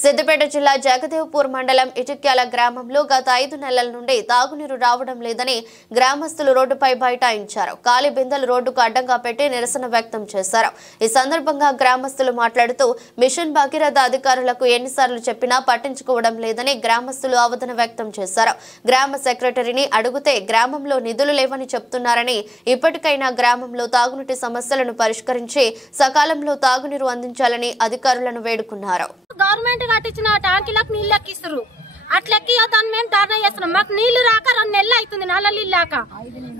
సిద్దిపేట జిల్లా జగదేవ్పూర్ మండలం ఇటిక్యాల గ్రామంలో గత 5 నెలల నుండి తాగునీరు రావడం లేదని గ్రామస్తులు రోడ్డుపై బైఠాయించారు. ఖాళీ బిందెలు రోడ్డుకు అడ్డంగా పెట్టి నిరసన వ్యక్తం చేశారు. ఈ సందర్భంగా గ్రామస్తులు మాట్లాడుతూ మిషన్ భగీరథ అధికారులకు ఎన్నిసార్లు చెప్పినా పట్టించుకోవడం లేదని గ్రామస్తులు ఆవేదన వ్యక్తం చేశారు. గ్రామ సెక్రటరీని అడిగితే గ్రామంలో నిధులు లేవని చెప్తున్నారని, ఇప్పటికైనా గ్రామంలో తాగునీటి సమస్యలను పరిష్కరించి సకాలంలో తాగునీరు అందించాలని అధికారులను వేడుకున్నారు. గవర్నమెంట్ కట్టించిన ట్యాంకులకు నీళ్ళు ఎక్కిస్తారు. అట్లెక్కియొద్దని మేము ధర్నా చేస్తున్నాం. మాకు నీళ్లు రాక 2 నెలలు అవుతుంది, నల్ల నీళ్ళు రాక.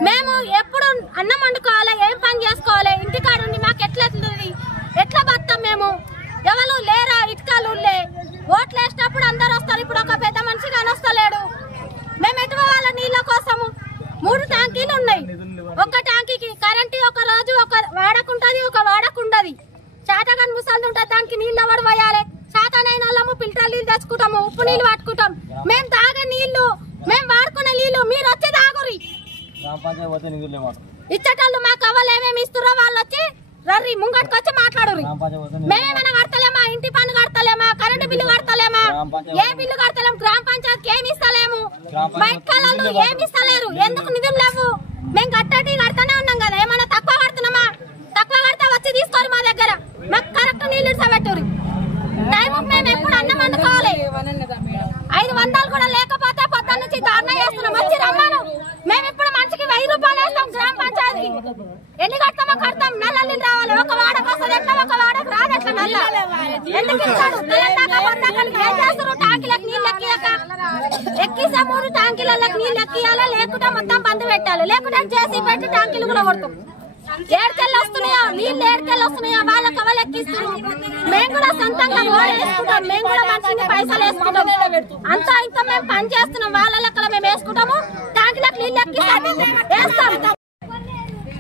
మేము ఎప్పుడు అన్నం వండుకోవాలి, ఏం పని చేసుకోవాలి, ఇంటికాడ ఉండి మాకు ఎట్లా బతాం? మేము ఎవరు లేరా? ఇటుకలు ఓట్లు వేసినప్పుడు అందరు వస్తారు, ఇప్పుడు ఒక పెద్ద మనిషి కానొస్తలేడు. మేము ఎటు పోవాలి నీళ్ళ కోసము? 3 ట్యాంకీలు ఉన్నాయి. ఒక ట్యాంకీకి కరెంటు ఒక రోజు ఒక వాడకుంటది, ఒక వాడకుండది. చాతగాని ముసలి ఉంటుంది, దానికి నీళ్ళు ఎవరు పోయాలి? చాతనైన వాళ్ళము ఫిల్టర్ నీళ్ళు తెచ్చుకుంటాము, ఉప్పు నీళ్ళు పట్టుకుంటాం. మేము తాగే నీళ్లు, మేము వాడుకునే నీళ్లు మీరు వచ్చి తాగురి. ఇచ్చేటోళ్ళు మాకు అవ్వాలి, ఏమేమి ఇస్తారో వాళ్ళు వచ్చి రర్రి ముంగట్టుకొచ్చి మాట్లాడురి. మేమేమైనా కడతలేమా? ఇంటి పన్ను కడతలేమా? కరెంటు బిల్లు కడతలేమా? ఏ బిల్లు కడతలేము? గ్రామ పంచాయతీకి ఏమి ఇస్తలేము. బయట కాలాలు ఏమి ఇస్తలేరు. ఎందుకు నిధులు లేవు? మేము కట్టేటి కడతానే ఉన్నాం కదా. ఏమైనా తక్కువ కడుతున్నామా? తక్కువ కడితే వచ్చి తీసుకోరు మా దగ్గర. మాకు కరెక్ట్ నీళ్ళు ఇచ్చబెట్టురి. టైము మేము ఎప్పుడు అన్నం వండుకోవాలి. 500 కూడా లేకపోతే పొద్దున్న నుంచి ధర్నా చేస్తున్నాం. వచ్చి రమ్మను. మేము ఇప్పుడు మనిషికి 1000 రూపాయలు వేస్తాం గ్రామ పంచాయతీకి. ఎన్ని కడతామో కడతాం. నల్ల నీళ్ళు రావాలి. ఒక వాడకు వస్తుంది ఎట్లా, ఒక వాడకు రాదు ఎట్లా. నల్ల ఎందుకు ఇస్తాడు? ఏం చేస్తారు? ట్యాంకులకు నీళ్ళు ఎక్కియాక ఎక్కిస్తే 3 ట్యాంకులకు నీళ్ళు ఎక్కియాలి, లేకుంటే మొత్తం బంద్ పెట్టాలి. లేకుంటే చేసి పెట్టి ట్యాంకులు కూడా కొడతాం. ఏడుకెళ్ళి వస్తున్నాయో నీళ్ళు, ఏడుకెళ్ళి వస్తున్నాయో వాళ్ళకి అవలు ఎక్కిస్తారు. మేము కూడా సొంతంగా వేసుకుంటాం. మేము కూడా మనిషిని పైసలు వేసుకుంటాం. అంతా ఇంకా మేము పని చేస్తున్నాం. వాళ్ళ లెక్కలు మేము వేసుకుంటాము. ట్యాంకులకు నీళ్ళు ఎక్కిస్తాం.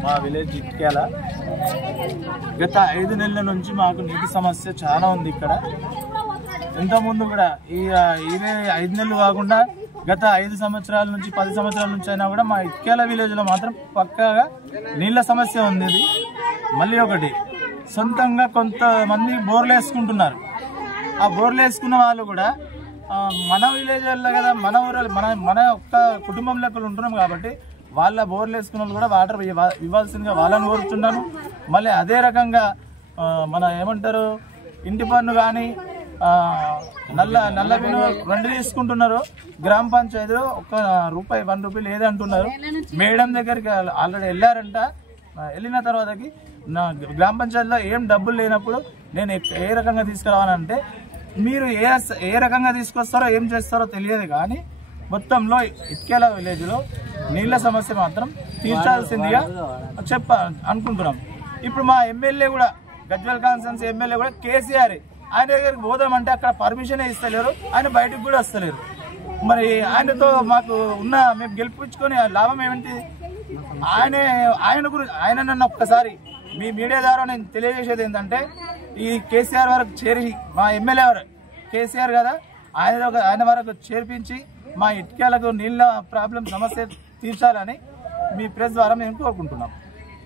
మా విలేజ్ ఇటుక్యాల గత 5 నెలల నుంచి మాకు నీటి సమస్య చాలా ఉంది. ఇక్కడ ఇంతకుముందు కూడా ఈ 5 నెలలు కాకుండా గత 5 సంవత్సరాల నుంచి 10 సంవత్సరాల నుంచి అయినా కూడా మా ఇటుక్యాల విలేజ్లో మాత్రం పక్కాగా నీళ్ళ సమస్య ఉంది. మళ్ళీ ఒకటి, సొంతంగా కొంతమంది బోర్లు వేసుకుంటున్నారు. ఆ బోర్లు వేసుకున్న వాళ్ళు కూడా మన విలేజ్లో కదా, మన ఊరు మన ఒక్క కుటుంబం లెక్కలు ఉంటున్నాం కాబట్టి వాళ్ళ బోర్లు వేసుకున్న వాళ్ళు కూడా వాటర్ ఇవ్వాల్సిందిగా వాళ్ళని కోరుతున్నాను. మళ్ళీ అదే రకంగా మన ఏమంటారు, ఇంటి పన్ను కానీ నల్ల విలువ 2 తీసుకుంటున్నారు. గ్రామ పంచాయతీ ₹1 లేదంటున్నారు. మేడం దగ్గరికి ఆల్రెడీ వెళ్ళారంట. వెళ్ళిన తర్వాతకి నా గ్రామ పంచాయతీలో ఏం డబ్బులు లేనప్పుడు నేను ఏ రకంగా తీసుకురావాలంటే, మీరు ఏ రకంగా తీసుకొస్తారో ఏం చేస్తారో తెలియదు కానీ మొత్తంలో ఇటుక్యాల విలేజ్లో నీళ్ళ సమస్య మాత్రం తీర్చాల్సిందిగా అనుకుంటున్నాం. ఇప్పుడు మా ఎమ్మెల్యే కూడా, గజ్వేల్ కాన్స్టిట్యున్సీ ఎమ్మెల్యే కూడా కేసీఆర్, ఆయన దగ్గరికి పోదామంటే అక్కడ పర్మిషన్ ఇస్తలేరు. ఆయన బయటకు కూడా వస్తలేరు. మరి ఆయనతో మాకు మేము గెలిపించుకొని లాభం ఏమిటి? ఆయన నన్ను ఒక్కసారి మీ మీడియా ద్వారా నేను తెలియజేసేది ఏంటంటే, ఈ కేసీఆర్ వరకు చేరి, మా ఎమ్మెల్యే ఎవరు కేసీఆర్ కదా, ఆయన వరకు చేర్పించి మా ఇటుక్యాలకు నీళ్ళ ప్రాబ్లం సమస్య తీర్చాలని మీ ప్రెస్ ద్వారా మేము కోరుకుంటున్నాం.